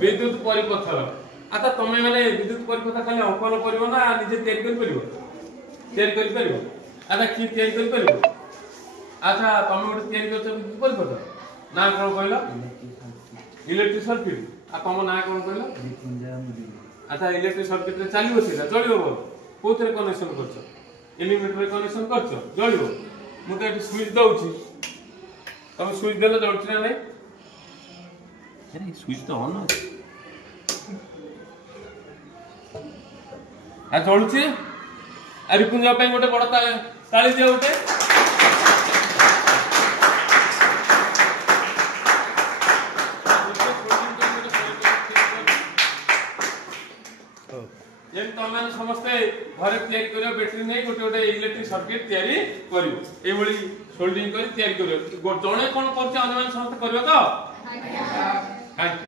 विद्युत परिपथर आता तमे माने विद्युत परिपथ खाली अंकन करिवो ना निजे तैयारी करि परिवो आता की तैयारी करि परिवो अच्छा तमे गोटे तैयारी करछ विद्युत परिपथ ना कोन कहलो इलेक्ट्रिक सर्किट आ तम ना कोन कहलो अच्छा इलेक्ट्रिक सर्किट रे चलिबो सीधा जळिबो कोथरे कनेक्शन करछ एलिमेंटर रे कनेक्शन करछ जळिबो मु तो एटी स्विच दउछि तमे स्विच देले जळछ ना नै अरे स्विच तो ऑन अछि आ जळुछि अरे कुंजा पे गोटे बड़ ताली दिया गोटे जेन तमे समस्ते घरे तैयारी करियो बैटरी नै गोटे गोटे इलेक्ट्रिक सर्किट तैयारी करियो ए भली सोल्डरिंग करी तैयारी करियो जणे कोन करछ अन्य समस्त करियो तो